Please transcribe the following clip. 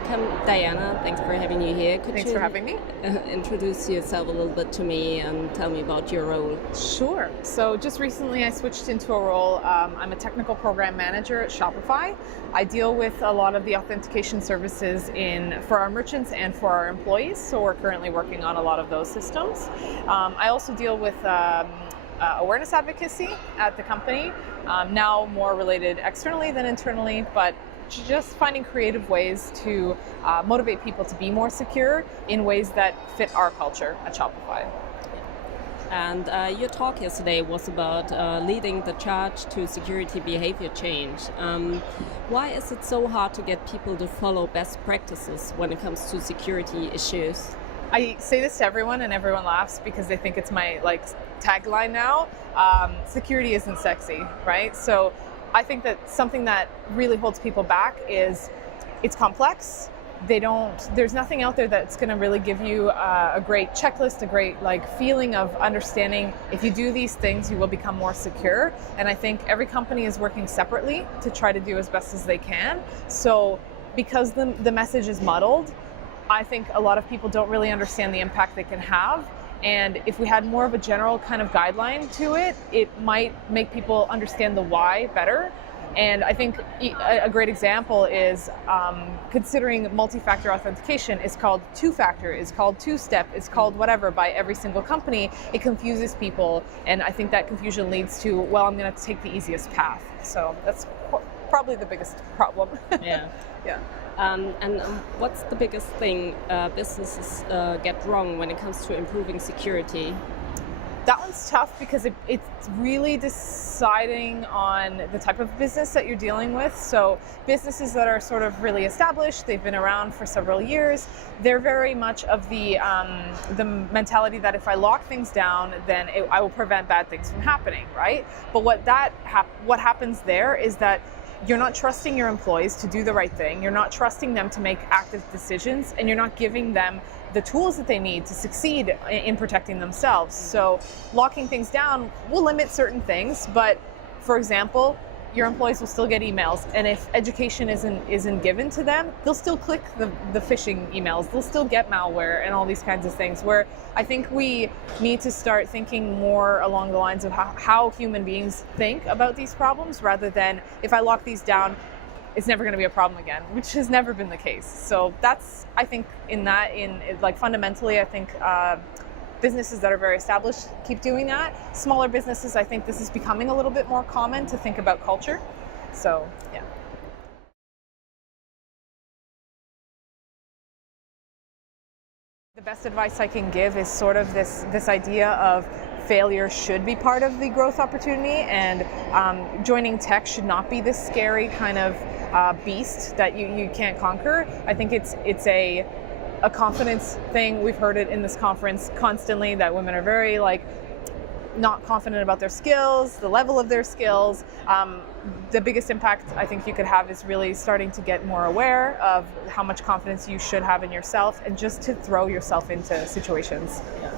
welcome, Diana. Thanks for having you here. Thanks for having me. Introduce yourself a little bit to me and tell me about your role. Sure. So just recently I switched into a role. I'm a technical program manager at Shopify. I deal with a lot of the authentication services for our merchants and for our employees. So we're currently working on a lot of those systems. I also deal with awareness advocacy at the company, now more related externally than internally, but just finding creative ways to motivate people to be more secure in ways that fit our culture at Shopify. And your talk yesterday was about leading the charge to security behavior change. Why is it so hard to get people to follow best practices when it comes to security issues? I say this to everyone and everyone laughs because they think it's my tagline now. Security isn't sexy, right? So I think that something that really holds people back is it's complex. There's nothing out there that's going to really give you a great checklist, a great feeling of understanding if you do these things, you will become more secure. And I think every company is working separately to try to do as best as they can. So because the message is muddled, I think a lot of people don't really understand the impact they can have. And if we had more of a general kind of guideline to it, it might make people understand the why better. And I think a great example is considering multi-factor authentication is called two-factor, is called two-step, is called whatever by every single company. It confuses people. And I think that confusion leads to, well, I'm going to take the easiest path. So that's probably the biggest problem. Yeah. Yeah. And what's the biggest thing businesses get wrong when it comes to improving security? That one's tough because it's really deciding on the type of business that you're dealing with. So businesses that are sort of really established, they've been around for several years, they're very much of the mentality that if I lock things down, then I will prevent bad things from happening, right? But what happens there is that you're not trusting your employees to do the right thing. You're not trusting them to make active decisions, and you're not giving them the tools that they need to succeed in protecting themselves. So locking things down will limit certain things, but for example, your employees will still get emails, and if education isn't given to them, they'll still click the phishing emails, they'll still get malware and all these kinds of things, where I think we need to start thinking more along the lines of how human beings think about these problems, rather than if I lock these down, it's never going to be a problem again, which has never been the case. So that's, I think, fundamentally, I think businesses that are very established keep doing that. Smaller businesses, I think this is becoming a little bit more common to think about culture. So, yeah. The best advice I can give is sort of this idea of failure should be part of the growth opportunity, and joining tech should not be this scary kind of beast that you can't conquer. I think it's a confidence thing. We've heard it in this conference constantly that women are very not confident about their skills, the level of their skills. The biggest impact I think you could have is really starting to get more aware of how much confidence you should have in yourself, and just to throw yourself into situations. Yeah.